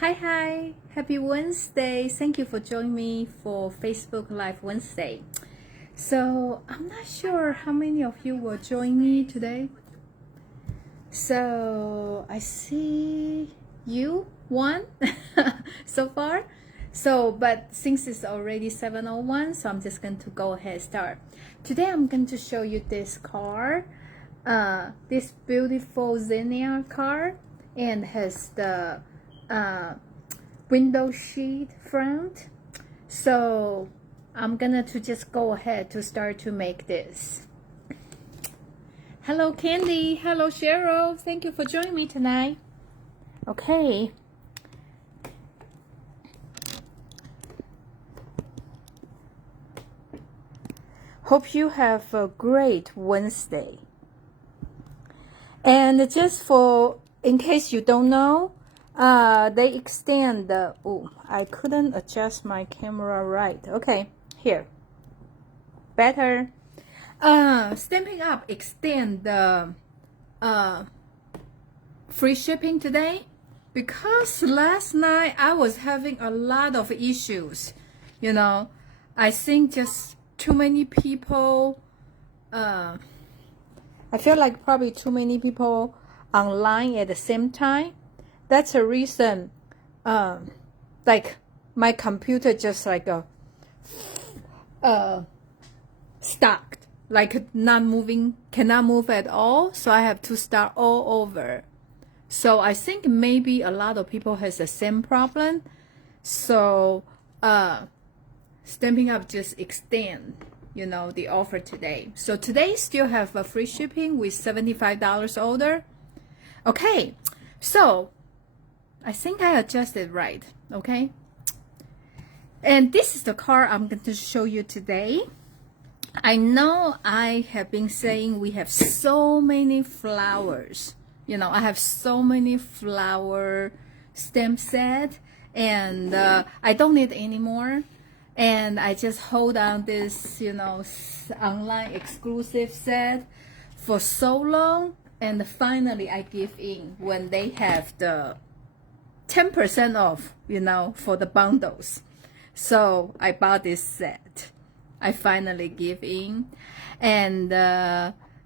Hi, happy Wednesday. Thank you for joining me for Facebook Live Wednesday. So I'm not sure how many of you will join me today. So I see you one so far. But since it's already 7:01, so I'm just going to go ahead and start. Today I'm going to show you this card, this beautiful Zinnia card, and has the window sheet front. So I'm gonna to just go ahead to start to make this. Hello Candy, hello Cheryl, thank you for joining me tonight. Okay. Hope you have a great Wednesday. And just for, in case you don't know, they extend the, oh, I couldn't adjust my camera right. Okay, here. Better. Stampin' Up extend the free shipping today because last night I was having a lot of issues. You know, I think just too many people, I feel like probably too many people online at the same time. That's the reason, like my computer just like stuck, like not moving, cannot move at all. So I have to start all over. So I think maybe a lot of people has the same problem. So Stampin' Up just extend, you know, the offer today. So today still have a free shipping with $75 order. Okay, so I think I adjusted right, okay? And this is the card I'm going to show you today. I know I have been saying we have so many flowers. You know, I have so many flower stamp set, and I don't need any more. And I just hold on this, you know, online exclusive set for so long, and finally I give in when they have the 10% off, you know, for the bundles. So I bought this set. I finally give in. And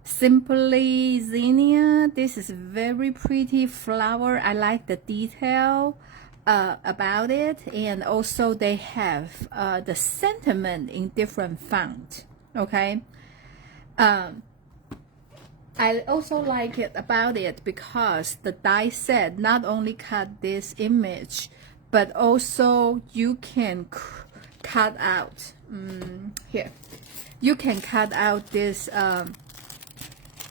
Simply Zinnia, this is very pretty flower. I like the detail about it, and also they have the sentiment in different font. Okay. I also like it about it because the die set not only cut this image, but also you can cut out here. You can cut out this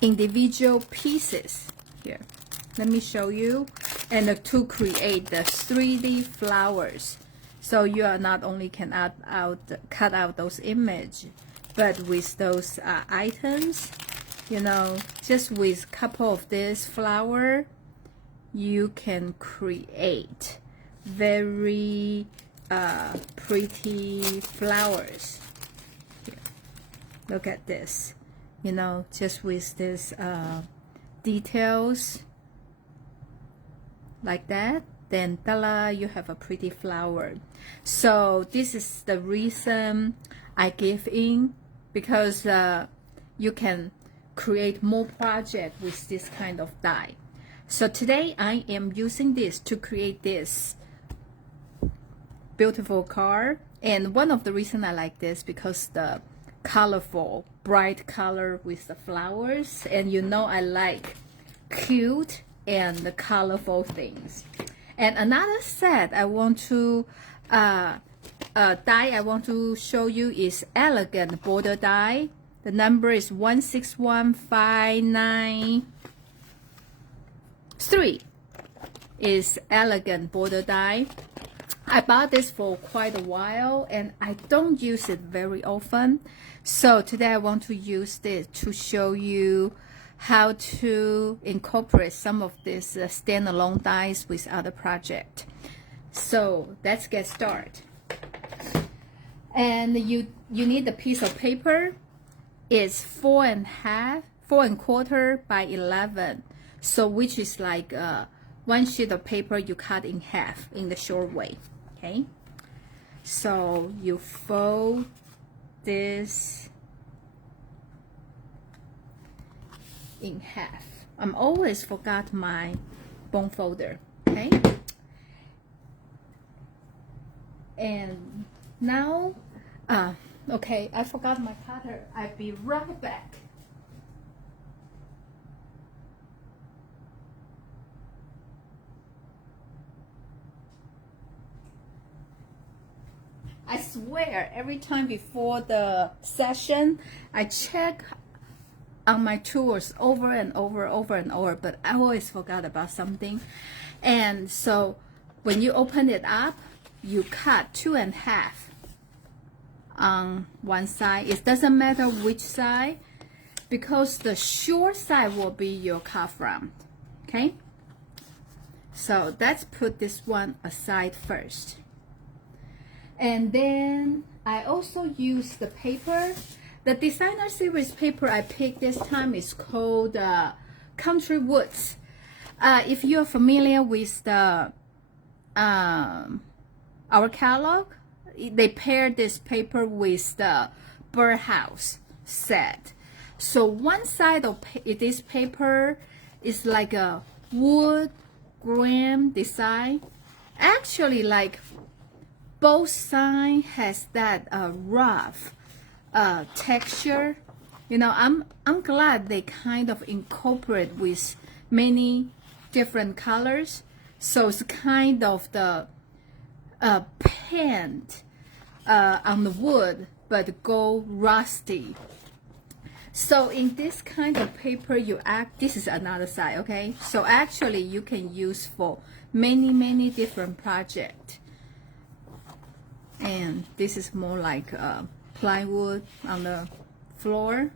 individual pieces here. Let me show you, and to create the 3D flowers. So you are not only can cut out those images, but with those items, you know, just with a couple of this flower, you can create very pretty flowers. Here. Look at this, you know, just with this details like that, then voila, you have a pretty flower. So this is the reason I give in, because you can create more project with this kind of die. So today I am using this to create this beautiful card. And one of the reasons I like this because the colorful, bright color with the flowers, and you know I like cute and the colorful things. And another set I want to die I want to show you is elegant border die. The number is 161593 is elegant border die. I bought this for quite a while and I don't use it very often. So today I want to use this to show you how to incorporate some of this standalone dies with other project. So let's get started. And you need a piece of paper. It's 4.25 by 11, so which is like one sheet of paper you cut in half in the short way. Okay, so you fold this in half. I'm always forgot my bone folder. Okay, and now okay, I forgot my cutter. I'll be right back. I swear, every time before the session, I check on my tools over and over, but I always forgot about something. And so when you open it up, you cut 2 1/2 on one side. It doesn't matter which side, because the short side will be your cut from. Okay, so let's put this one aside first. And then I also use the paper. The designer series paper I picked this time is called Country Woods. If you're familiar with the our catalog, they pair this paper with the birdhouse set. So one side of this paper is like a wood grain design. Actually, like both sides has that rough texture. You know, I'm glad they kind of incorporate with many different colors. So it's kind of the paint on the wood, but go rusty. So in this kind of paper, this is another side, okay? So actually you can use for many different projects. And this is more like plywood on the floor.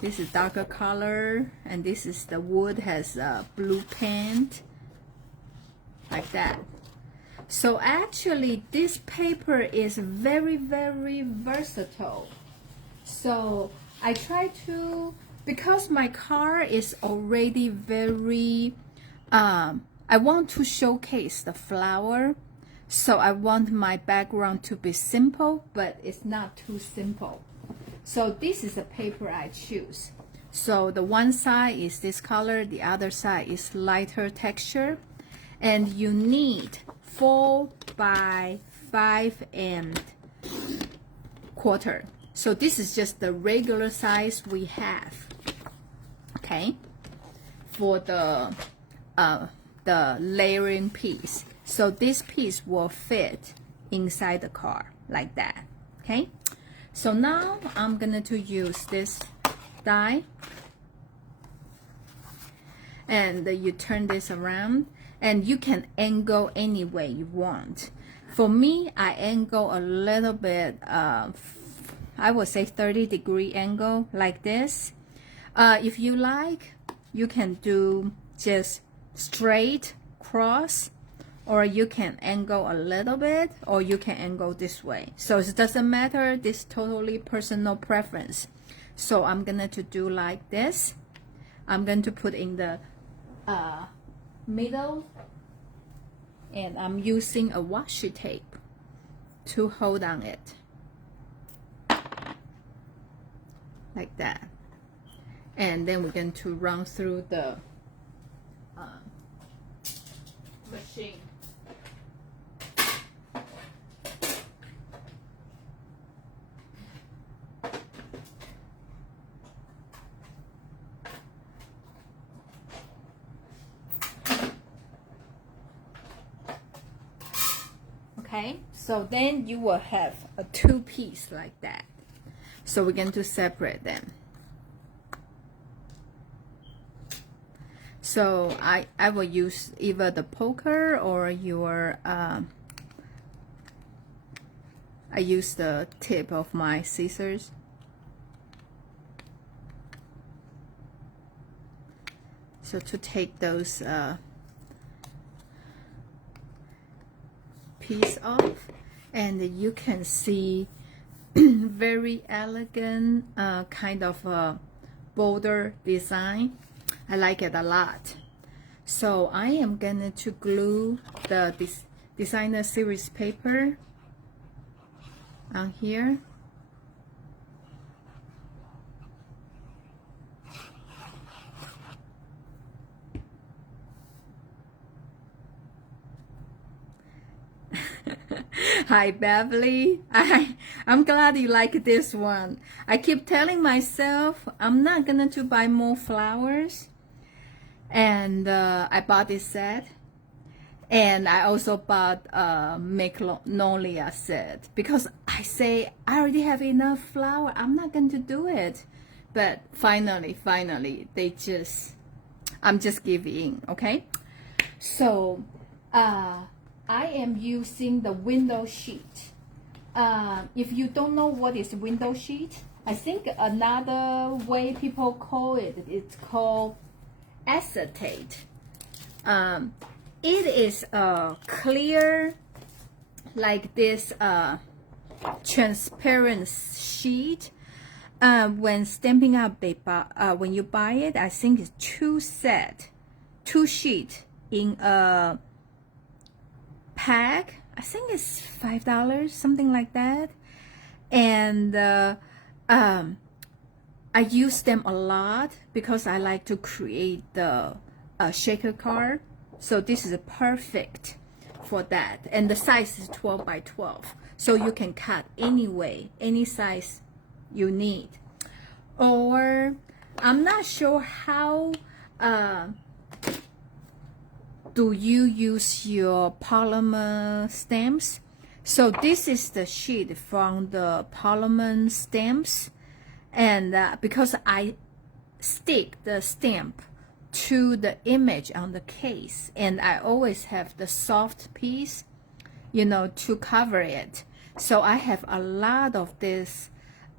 This is darker color, and this is the wood has blue paint, like that. So actually this paper is very versatile. So I try to, because my car is already very I want to showcase the flower. So I want my background to be simple, but it's not too simple. So this is the paper I choose. So the one side is this color, the other side is lighter texture. And you need 4 by 5 1/4. So this is just the regular size we have. Okay, for the layering piece. So this piece will fit inside the car like that. Okay, so now I'm gonna use this die, and you turn this around, and you can angle any way you want. For me, I angle a little bit, I would say 30-degree angle like this. If you like, you can do just straight cross, or you can angle a little bit, or you can angle this way. So it doesn't matter, this totally personal preference. So I'm gonna to do like this. I'm going to put in the middle, and I'm using a washi tape to hold on it like that. And then we're going to run through the machine. Okay, so then you will have a 2-piece like that. So we're going to separate them. So I will use either the poker or your I use the tip of my scissors. So to take those piece off, and you can see very elegant kind of border design. I like it a lot. So I am gonna to glue the designer series paper on here. Hi Beverly, I'm glad you like this one. I keep telling myself I'm not gonna to buy more flowers, and I bought this set, and I also bought a magnolia set because I say I already have enough flower. I'm not going to do it, but finally I'm just giving in. Okay, so I am using the window sheet. If you don't know what is window sheet, I think another way people call it, it's called acetate. It is a clear, like this transparent sheet. When Stampin' Up, when you buy it, I think it's two sheet in a pack. I think it's $5, something like that. And I use them a lot because I like to create the shaker card. So this is perfect for that. And the size is 12 by 12. So you can cut anyway, any size you need. Or I'm not sure how do you use your polymer stamps. So this is the sheet from the polymer stamps. And because I stick the stamp to the image on the case, and I always have the soft piece, you know, to cover it. So I have a lot of this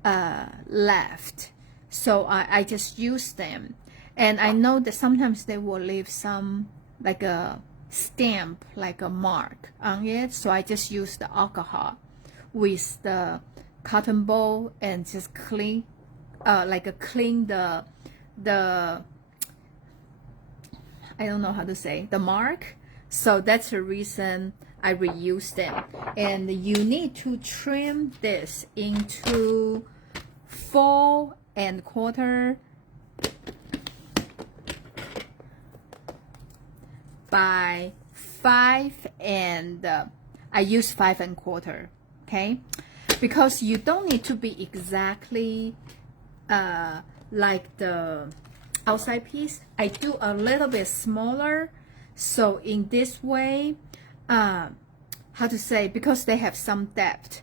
left. So I just use them. And I know that sometimes they will leave some, like a stamp, like a mark on it. So I just use the alcohol with the cotton ball and just clean, clean the I don't know how to say, the mark. So that's the reason I reuse them. And you need to trim this into 4 1/4 by 5, and I use 5 1/4, okay? Because you don't need to be exactly like the outside piece. I do a little bit smaller, so in this way, how to say, because they have some depth,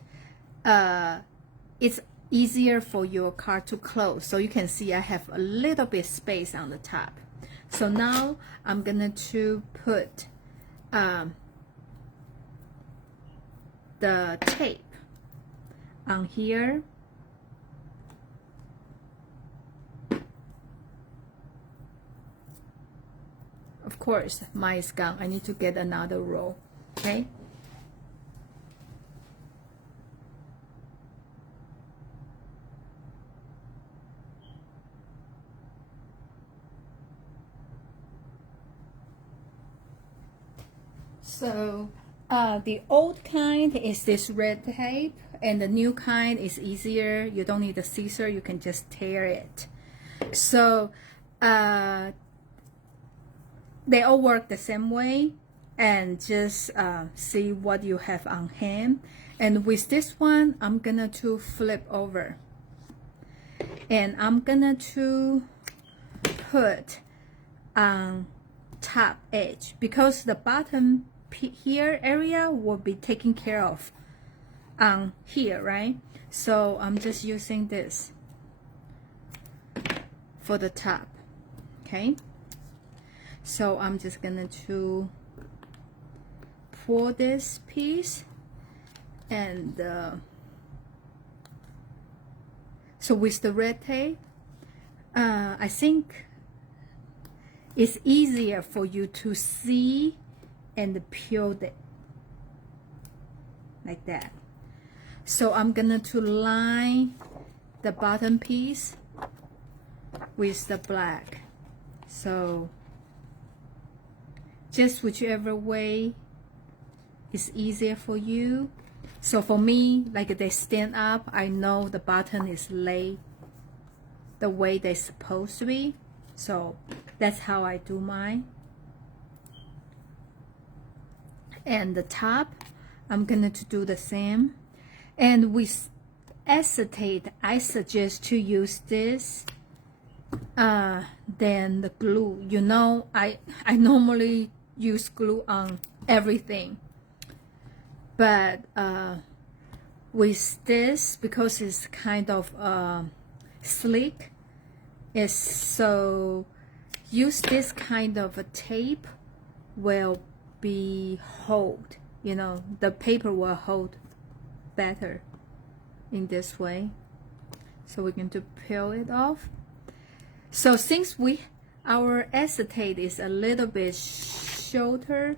it's easier for your card to close. So you can see I have a little bit space on the top. So now I'm gonna to put the tape on here. Of course, mine is gone. I need to get another roll, okay? So the old kind is this red tape, and the new kind is easier. You don't need a scissor, you can just tear it. So they all work the same way, and just see what you have on hand. And with this one, I'm gonna to flip over, and I'm gonna to put on top edge, because the bottom here area will be taken care of on here, right? So I'm just using this for the top, okay? So I'm just gonna to pour this piece, and so with the red tape, I think it's easier for you to see and peel it like that. So I'm gonna to line the bottom piece with the black. So just whichever way is easier for you. So for me, like they stand up, I know the button is laid the way they're supposed to be. So that's how I do mine. And the top, I'm gonna to do the same. And with acetate, I suggest to use this than the glue. You know, I normally use glue on everything, but with this, because it's kind of slick, it's so use this kind of a tape will be hold, you know, the paper will hold better in this way. So we're going to peel it off. So since our acetate is a little bit shorter,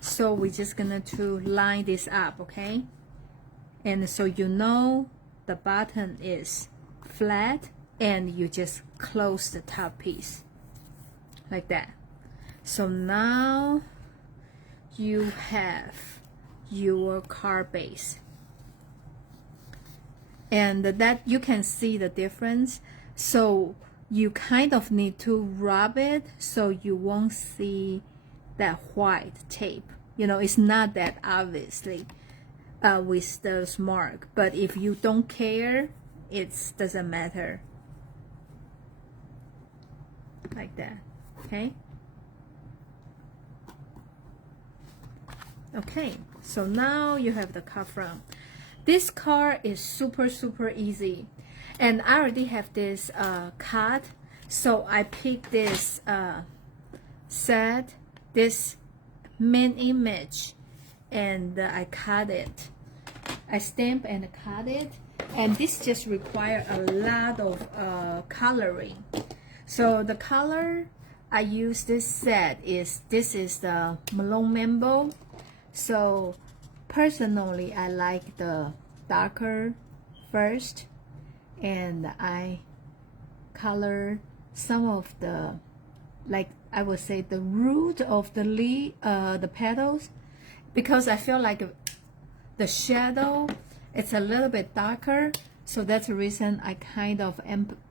so we're just gonna to line this up, okay? And so you know the button is flat, and you just close the top piece like that. So now you have your card base, and that you can see the difference. So you kind of need to rub it so you won't see that white tape. You know, it's not that obviously with those mark, but if you don't care, it doesn't matter. Like that, okay? Okay, so now you have the card front. This card is super easy, and I already have this card, so I picked this set, this main image, and I cut it. I stamp and cut it, and this just requires a lot of coloring. So the color I use this set is the Malone Mambo. So personally, I like the darker first, and I color some of the, like I would say, the root of the leaf, the petals, because I feel like the shadow, it's a little bit darker. So that's the reason I kind of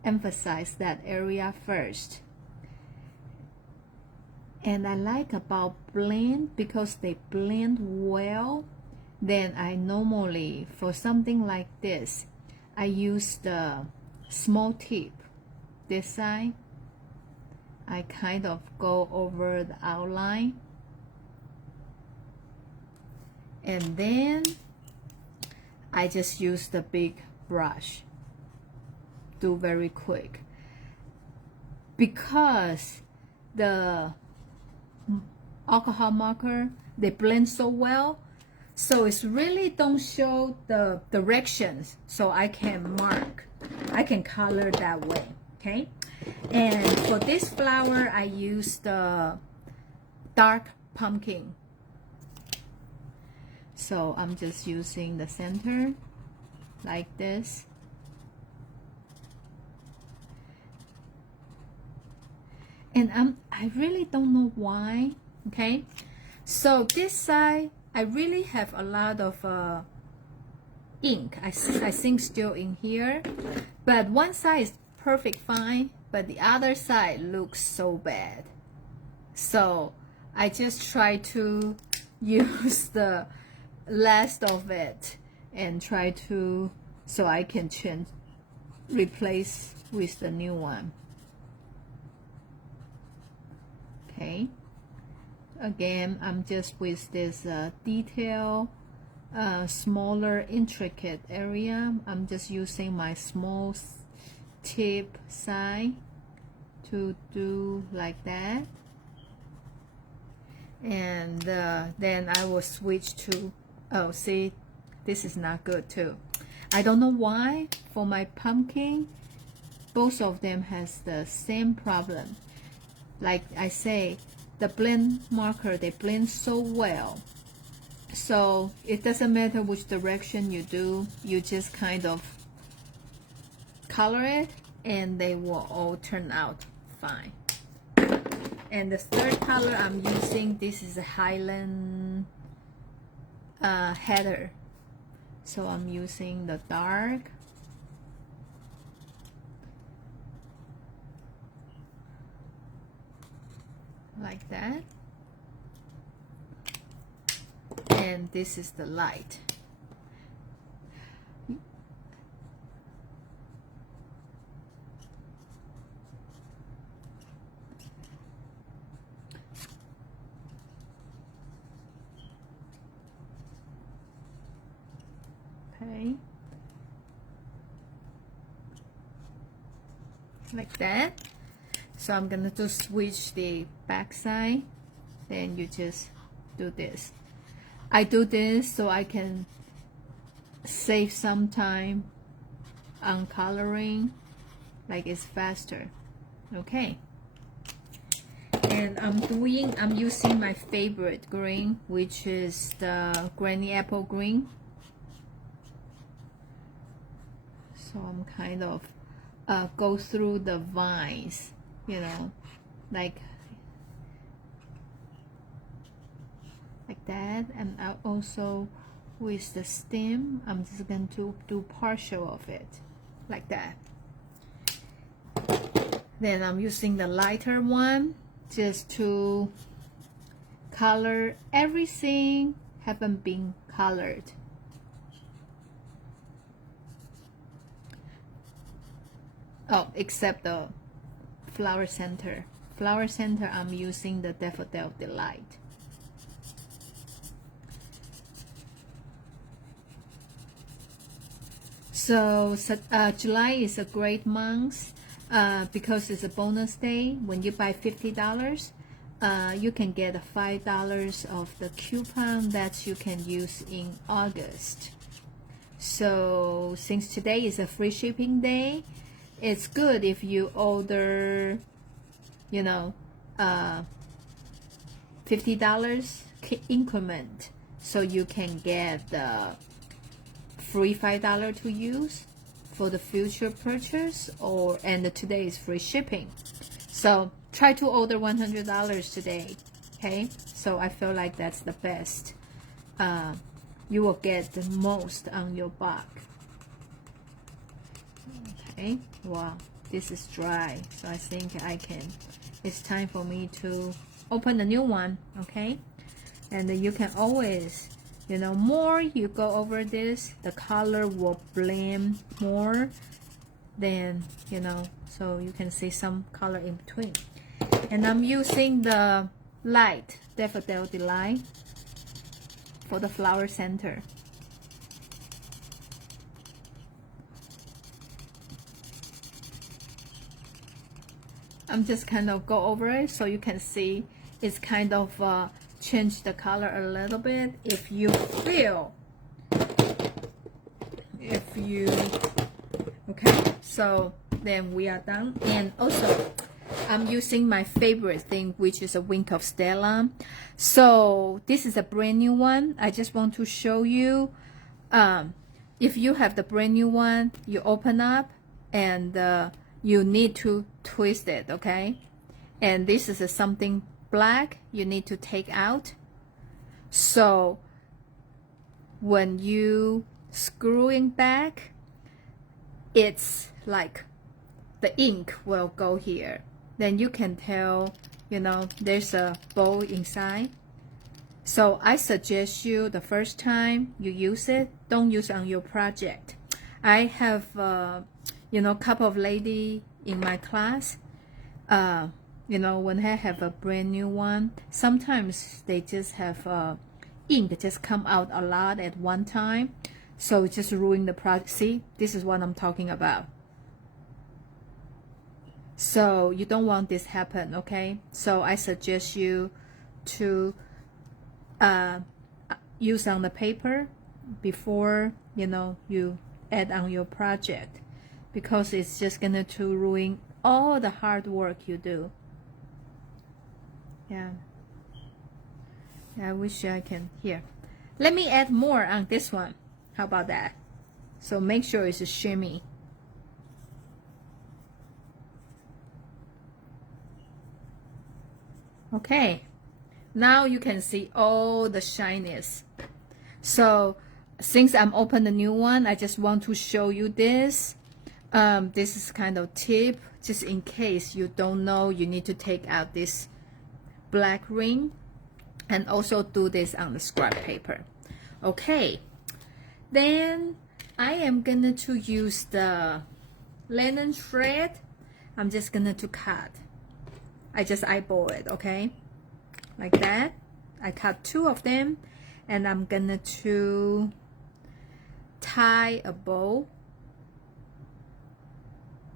emphasize that area first. And I like about blend because they blend well. Then I normally, for something like this, I use the small tip, this side. I kind of go over the outline. And then I just use the big brush, do very quick, because the alcohol marker, they blend so well, so it's really don't show the directions, so I can mark, I can color that way, okay? And for this flower, I use the dark pumpkin, so I'm just using the center like this. And I really don't know why, okay? So this side, I really have a lot of ink, I think still in here, but one side is perfect fine, but the other side looks so bad. So I just try to use the last of it and try to, so I can change, replace with the new one. Okay, again, I'm just with this detail, smaller intricate area. I'm just using my small tip side to do like that, and then I will switch to, oh, see, this is not good too. I don't know why. For my pumpkin, both of them has the same problem. Like I say, the blend marker, they blend so well, so it doesn't matter which direction you do, you just kind of color it and they will all turn out fine. And the third color I'm using, this is a Highland heather. So I'm using the dark. Like that. And this is the light. Okay. Like that. So I'm gonna just switch the back side. Then you just do this. I do this so I can save some time on coloring, like it's faster. Okay. And I'm using my favorite green, which is the Granny Apple green. So I'm kind of go through the vines, you know, like that. And I also with the stem, I'm just going to do partial of it like that. Then I'm using the lighter one just to color everything haven't been colored. Oh, except the flower center. Flower center, I'm using the Daffodil Delight. So July is a great month because it's a bonus day. When you buy $50, you can get $5 of the coupon that you can use in August. So since today is a free shipping day, it's good if you order, you know, $50 increment, so you can get the free $5 to use for the future purchase, and today is free shipping. So try to order $100 today. Okay, so I feel like that's the best. You will get the most on your box. Okay, wow, this is dry, so I think it's time for me to open a new one. Okay, and you can always, you know, more you go over this, the color will blend more than, you know, so you can see some color in between. And I'm using the light Daffodil Delight for the flower center. I'm just kind of go over it so you can see it's kind of change the color a little bit. If you feel, okay, so then we are done. And also I'm using my favorite thing, which is a Wink of Stella. So this is a brand new one. I just want to show you, if you have the brand new one, you open up and you need to twist it, okay? And this is something black you need to take out. So when you screwing back, it's like the ink will go here. Then you can tell, you know, there's a bowl inside. So I suggest you the first time you use it, don't use on your project. I have you know, couple of lady in my class, you know, when I have a brand new one, sometimes they just have ink just come out a lot at one time, so it just ruin the project. See, this is what I'm talking about. So you don't want this happen, okay? So I suggest you to use on the paper before, you know, you add on your project, because it's just gonna to ruin all the hard work you do. Yeah, I wish I can. Here, let me add more on this one. How about that? So make sure it's a shimmy. Okay, now you can see all the shyness. So since I'm open the new one, I just want to show you this. This is kind of tip, just in case you don't know, you need to take out this black ring and also do this on the scrap paper. Okay, then I am gonna to use the linen thread. I'm just gonna to cut. I just eyeball it, okay, like that. I cut 2 of them, and I'm gonna to tie a bow.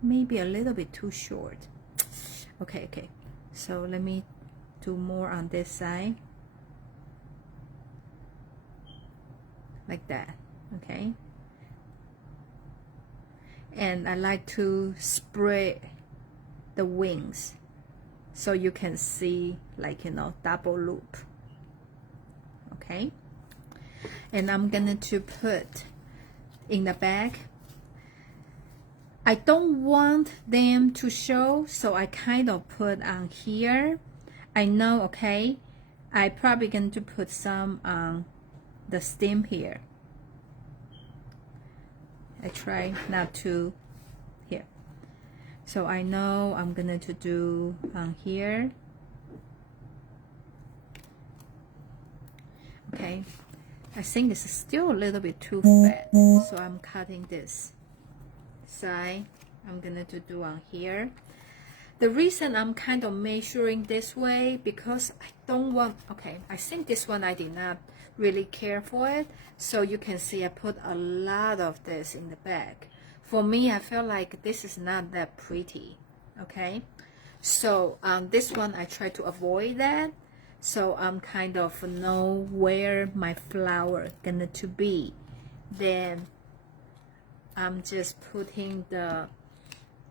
Maybe a little bit too short. Okay, so let me do more on this side, like that. Okay, and I like to spread the wings so you can see, like, you know, double loop. Okay, and I'm gonna to put in the back. I don't want them to show, so I kind of put on here. I know, okay, I probably going to put some on the stem here. I try not to here. So I know I'm gonna to do on here. Okay, I think it's still a little bit too fat, so I'm cutting this side. I'm gonna to do on here. The reason I'm kind of measuring this way, because I don't want, okay, I think this one I did not really care for it. So you can see I put a lot of this in the back. For me, I feel like this is not that pretty. Okay, so this one I try to avoid that. So I'm kind of know where my flower gonna to be. Then I'm just putting the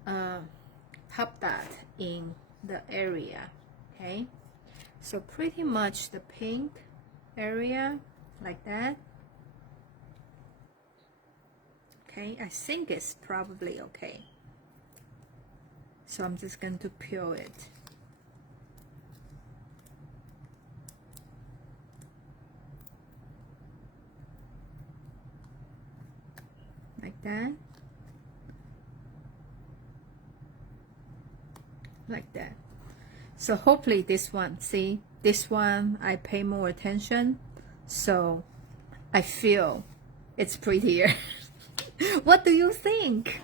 top dot in the area. Okay, so pretty much the pink area, like that. Okay, I think it's probably okay. So I'm just going to peel it. Like that. Like that. So hopefully this one, see, this one I pay more attention, so I feel it's prettier. What do you think?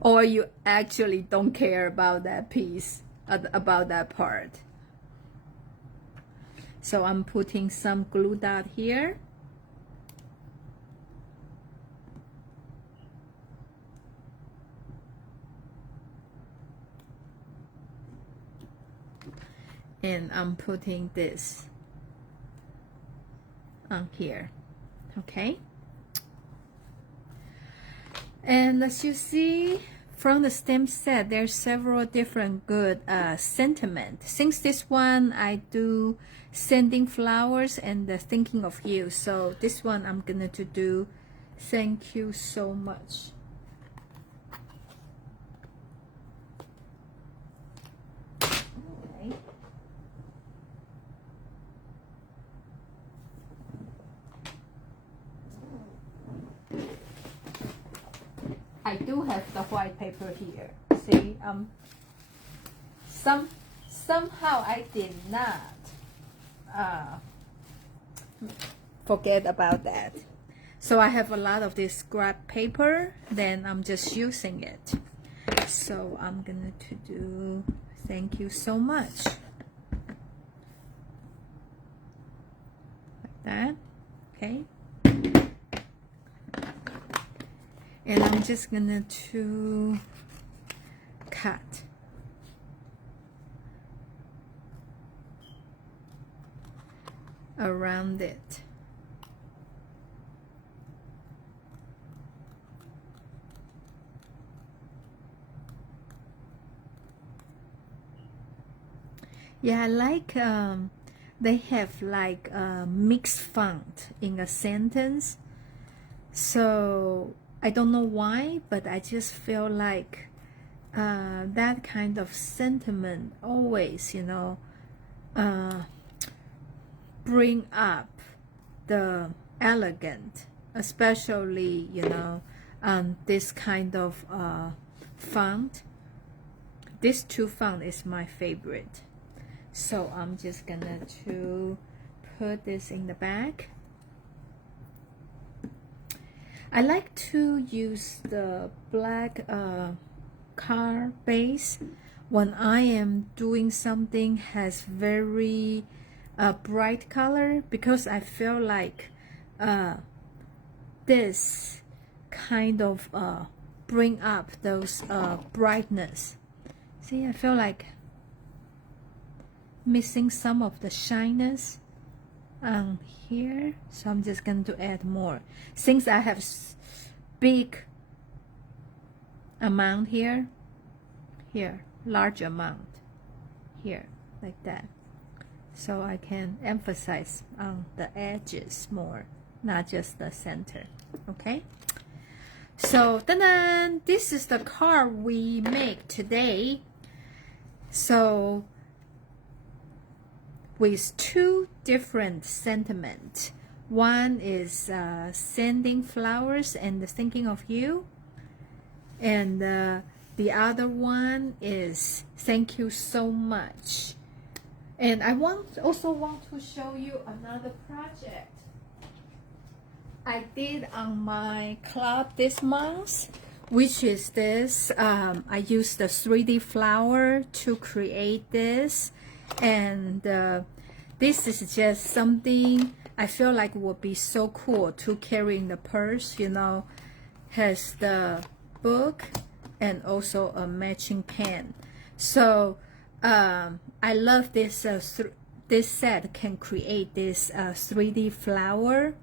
Or you actually don't care about that piece, about that part? So I'm putting some glue dot here. And I'm putting this on here. Okay, and as you see from the stamp set, there's several different good sentiment. Since this one I do sending flowers and thinking of you, so this one I'm gonna to do thank you so much. I do have the white paper here. See, somehow I did not forget about that. So I have a lot of this scrap paper, then I'm just using it. So I'm gonna to do thank you so much. Like that, okay? And I'm just gonna to cut around it. Yeah, I like they have like a mixed font in a sentence. So I don't know why, but I just feel like that kind of sentiment always, bring up the elegant, especially, this kind of font. This two font is my favorite. So I'm just gonna to put this in the back. I like to use the black car base when I am doing something has very bright color, because I feel like this kind of bring up those brightness. See, I feel like missing some of the shyness here, so I'm just going to add more. Since I have big amount here, large amount here, like that, so I can emphasize on the edges more, not just the center. Okay, so then this is the card we make today. So with two different sentiments. One is sending flowers and thinking of you, and the other one is thank you so much. And I also want to show you another project I did on my club this month, which is this. I used the 3D flower to create this, and this is just something I feel like would be so cool to carry in the purse. Has the book and also a matching pen. So I love this. This set can create this 3D flower.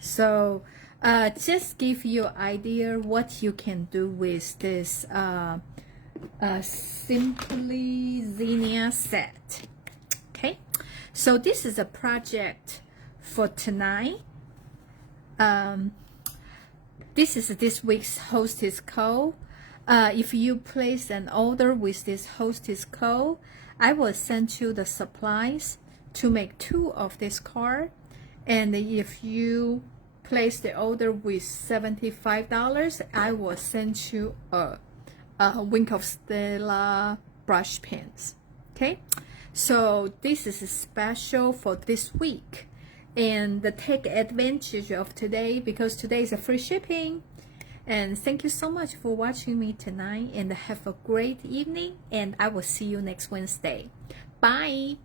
So just give you an idea what you can do with this Simply Zinnia set. Okay, so this is a project for tonight. This is this week's hostess code. If you place an order with this hostess code, I will send you the supplies to make 2 of this card. And if you place the order with $75, I will send you a Wink of Stella brush pens. Okay, so this is special for this week, and take advantage of today, because today is a free shipping. And thank you so much for watching me tonight, and have a great evening, and I will see you next Wednesday. Bye.